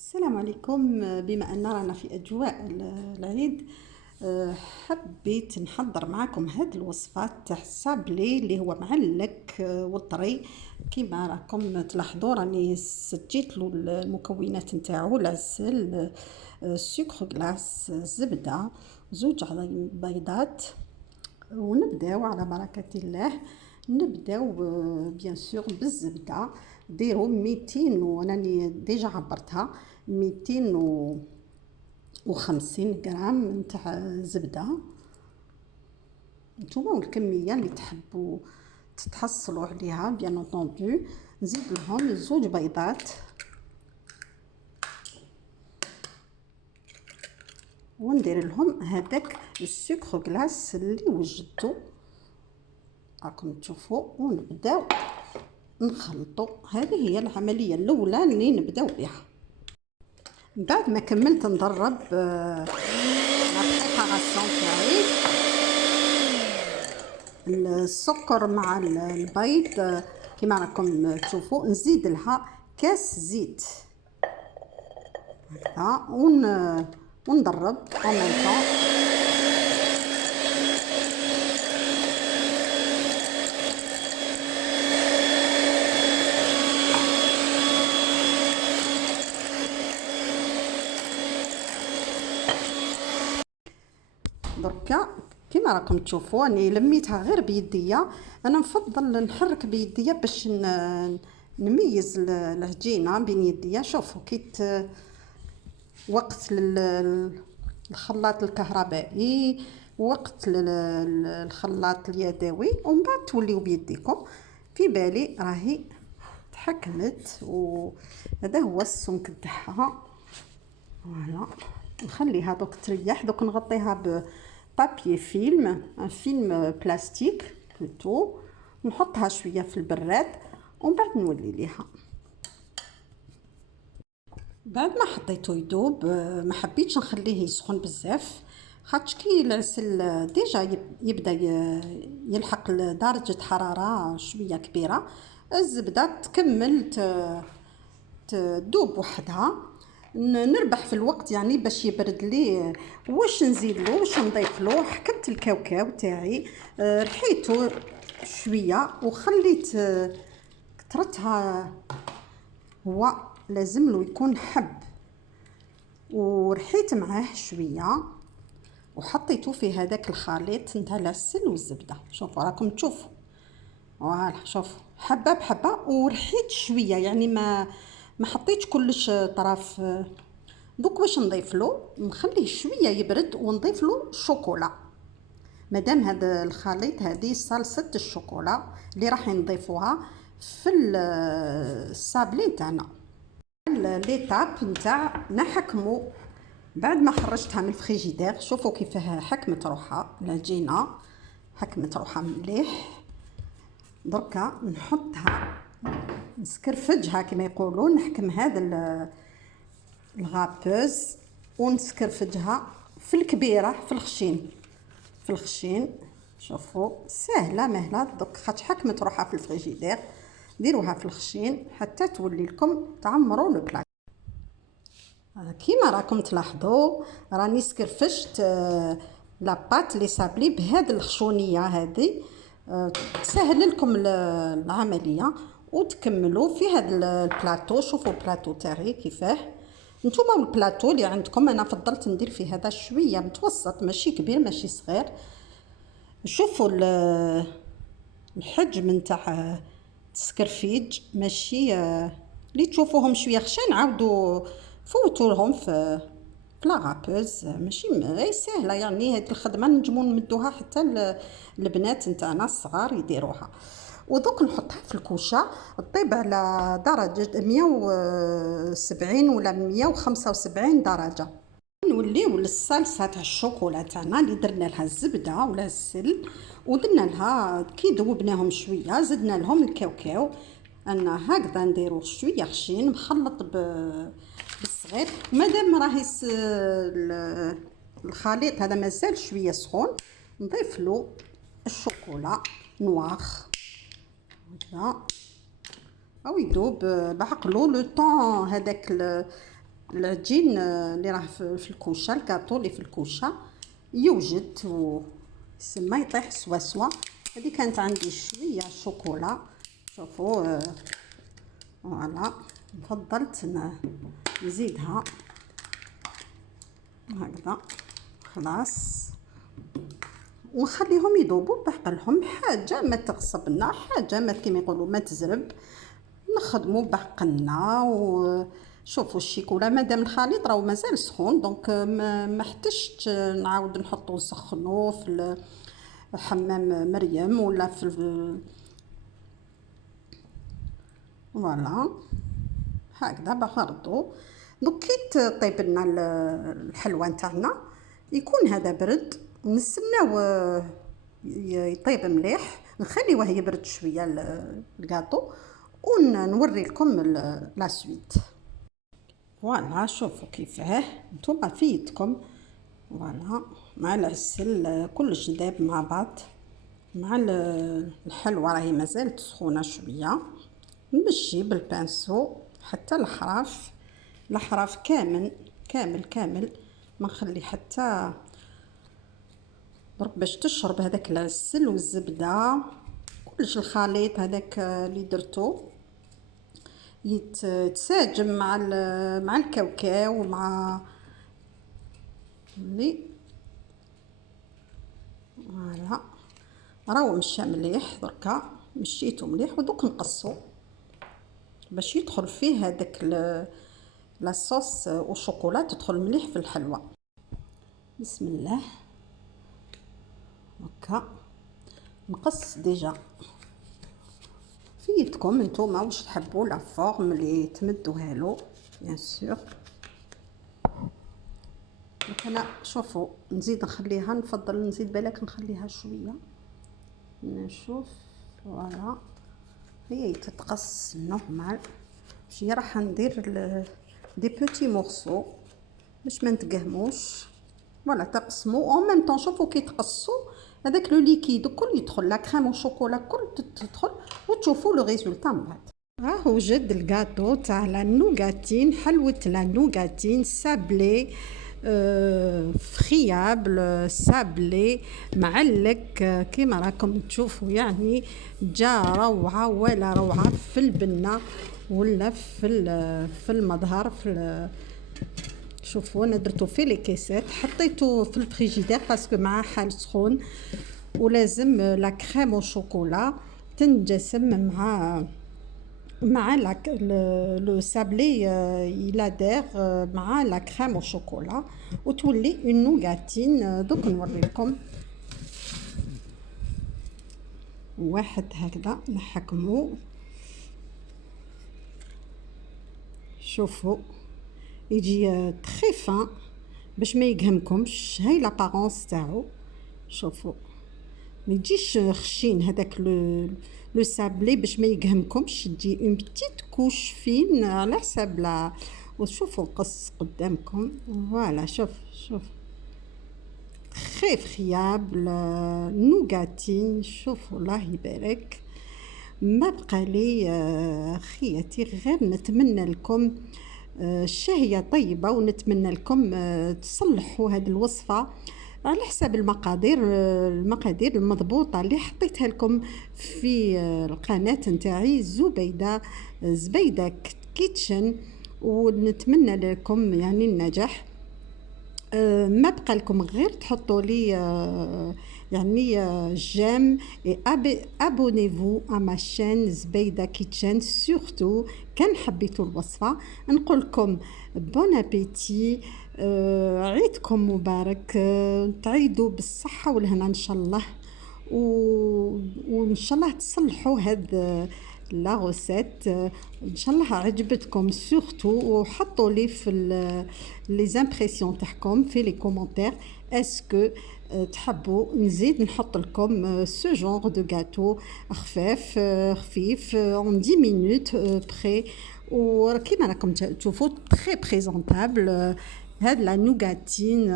السلام عليكم. بما أن رانا في أجواء العيد، حبيت نحضر معاكم هاد الوصفات تاع السابلي اللي هو معلك وطري. كما راكم تلاحظوا راني سجيت له المكونات نتاعو: العسل، السكر غلاس، الزبدة، زوج بيضات. ونبداو على بركة الله. نبداو بيان سور بالزبده. ديروا 200 وراني ديجا عبرتها 250 غرام نتاع زبده. نتوما والكميه اللي تحبوا تتحصلوا عليها بيان انطوندو. نزيد لهم زوج بيضات وندير لهم هذاك السكر غلاس اللي وجدته راكم تشوفوا. ونبداو نخلطوا. هذه هي العمليه الاولى اللي نبداو بها. بعد ما كملت ندرب لا بريباراسيون تاعي، السكر مع البيض كما راكم تشوفوا. نزيد لها كاس زيت هكذا وندرب en même temps. دركا كما راكم تشوفوا اني لميتها غير بيديا. انا نفضل نحرك بيديا باش نميز العجينه بين يديا. شوفوا كيت وقت الخلاط الكهربائي، وقت الخلاط اليدوي، ومن بعد توليو بيديكم. في بالي راهي تحكمت، وهذا هو السمك تاعها. فوالا نخليها دوك تريح. دوك نغطيها بابي فيلم بلاستيك بلوتو. نحطها شويه في البراد ومن بعد نولي ليها. بعد ما حطيته يذوب، ما حبيتش نخليه يسخن بزاف، خاطش كي العسل ديجا يبدا يلحق لدرجه حراره شويه كبيره، الزبده تكمل تذوب وحدها. نربح في الوقت يعني باش يبرد لي. واش نزيد له، واش نضيف له؟ حكمت الكاوكاو تاعي، رحيته شويه وخليت كثرتها. هو لازم له يكون حب، ورحيت معاه شويه وحطيته في هذاك الخليط نتاع العسل والزبده. شوفوا راكم تشوفوا. فوالا شوفوا حبه بحبه، ورحيت شويه يعني ما حطيتش كلش طرف. دوك واش نضيف له؟ نخليه شويه يبرد ونضيف له الشوكولا. مادام هذا الخليط، هذه صلصه الشوكولا اللي راح نضيفوها في السابلي تاعنا. ليطاب نتاع نحكمو بعد ما خرجتها من الفريجيدير. شوفوا كيفاه حكمت روحها العجينه، حكمت روحها مليح. دركا نحطها نسكرفجها كما يقولون. نحكم هذا الغابوز ونسكرفجها في الكبيره، في الخشين. شوفوا سهله مهله. دوك خاطش حكمت روحها في الفريجيدير، ديروها في الخشين حتى تولي لكم تعمروا البلاك. كيما راكم تلاحظوا راني سكرفشت لاباط لي سابلي بهذه الخشونيه هذه. تسهل لكم العمليه وتكملوا في هذا البلاطو. شوفوا البلاطو تاعي كيفاه. نتوما البلاطو اللي عندكم، انا فضلت ندير في هذا شويه متوسط، ماشي كبير ماشي صغير. شوفوا الحجم نتاع السكرفيج، ماشي اللي تشوفوهم شويه خشن عاودوا فوتوا لهم في لاغابوز. ماشي سهله يعني. هذه الخدمه نجمو نمدوها حتى البنات نتاعنا الصغار يديروها. ودوك نحطها في الكوشه طيب على درجه 170 ولا 175 درجه. نوليو للصلصه تاع الشوكولا تاعنا اللي درنا لها الزبده ولا السل، ودرنا لها كي ذوبناهم شويه زدنا لهم الكاوكاو. انا هكذا نديرو شويه خشين مخلط بالصغير. مادام راهي الخليط هذا مازال شويه سخون، نضيف له الشوكولا نواخ هكذا او يذوب بعقلو لو طون. هذاك العجين اللي راه في الكوشه، الكاطو اللي في الكوشه يوجد ويسمى يطيح سوا سوا. هذه كانت عندي شويه شوكولا، شوفوا فوالا. فضلت نزيدها هكذا خلاص، ونخليهم يذوبوا بعقلهم. حاجه ما تغصبنا، حاجه ما كيما يقولوا ما تزرب، نخدموا بعقلنا. وشوفوا الشيكولا مادام الخليط راهو مازال سخون، دونك ما احتجتش نعاود نحطو نسخنوه في حمام مريم ولا في فوالا هكذا بغرضو. دوك كي طيب لنا الحلوى نتاعنا يكون هذا برد، نستناو يطيب مليح، نخليوه يبرد شويه الكاطو ونوري لكم لا سويت. فوالا شوفوا كيفاه نتوما في يدكم. فوالا مع العسل كلش داب مع بعض، مع الحلوى راهي مازالت سخونه شويه. نمشي بالبانسو حتى الاحراف كامل كامل كامل، ما نخلي حتى برك باش تشرب هذاك العسل والزبده كلش. الخليط هذاك اللي درتو يتساجم مع الكاوكاو مع اللي فوالا. راهو مشى مليح دركا، مشيتو مليح ودوك نقصو باش يدخل فيه هذاك لاصوص والشوكولا، تدخل مليح في الحلوى. بسم الله هكا نقص ديجا. في يدكم نتوما واش تحبوا لا فورم اللي تمدوها له بيان سور. انا شوفوا نزيد نخليها، نفضل نزيد بالك نخليها شويه نشوف. فوالا هي تتقص نورمال. شي راح ندير دي بوتي مورسو باش ما نتقهموش. فوالا تقسموا او ميم طون. شوفوا كي تقصوا هذاك لو ليكيد كل يدخل، لا كريم والشوكولا كل تدخل، وتشوفوا لو ريزولطا من بعد. راهو جد الكاطو تاع لا نوغاتين، حلوه لا نوغاتين سابلي فريابل سابلي معلك كيما راكم تشوفوا. يعني جا روعه ولا روعه في البنه ولا في المظهر. شوفوا انا درتو في لي كيسات، حطيته في الفريجيدير باسكو مع حال سخون، ولازم لا كريم والشوكولا تنجسم مع لو سابلي يلادير مع لا كريم والشوكولا وتولي اون نوغاتين. دوك نوري لكم واحد هكذا نحكمو. شوفوا يجي تري فان باش ما يقهمكمش. هاي لابارونس تاعو، شوفوا ما يجيش خشين هذاك لو سابلي باش ما يقهمكمش، تجي اون بتيت كوش فين على حساب لا. وشوفوا نقص قدامكم. فوالا شوف تري فريابل نوغاتين. شوفوا الله يبارك. ما بقى لي خياتي غير نتمنى لكم الشهية طيبة، ونتمنى لكم تصلحوا هذه الوصفة على حساب المقادير المضبوطة اللي حطيتها لكم في القناة نتاعي زبيدة كيتشن. ونتمنى لكم يعني النجاح. ما بقى لكم غير تحطوا لي يعني جيم ابونيفو ا ما شين زبيدة كيتشن. سورتو كان حبيتوا الوصفه نقول لكم بون ابيتي. عيدكم مبارك، تعيدوا بالصحه والهنا ان شاء الله. وان شاء الله تصلحوا هاد لا غوسيت. ان شاء الله عجبتكم سورتو. وحطوا لي في لي زامبرسيون تاعكم في لي كومونتير اسكو تحبوا نزيد نحط لكم سو جونغ دو غاتو خفيف en 10 minutes بري. وكيما راكم تشوفوا تري بريزونطابل. هاد لا نوغاتين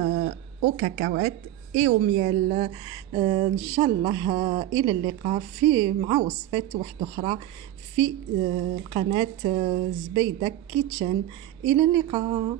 او كاكاوات وميال. ان شاء الله الى اللقاء في مع وصفات واحده اخرى في القناه زبيده كيتشن. الى اللقاء.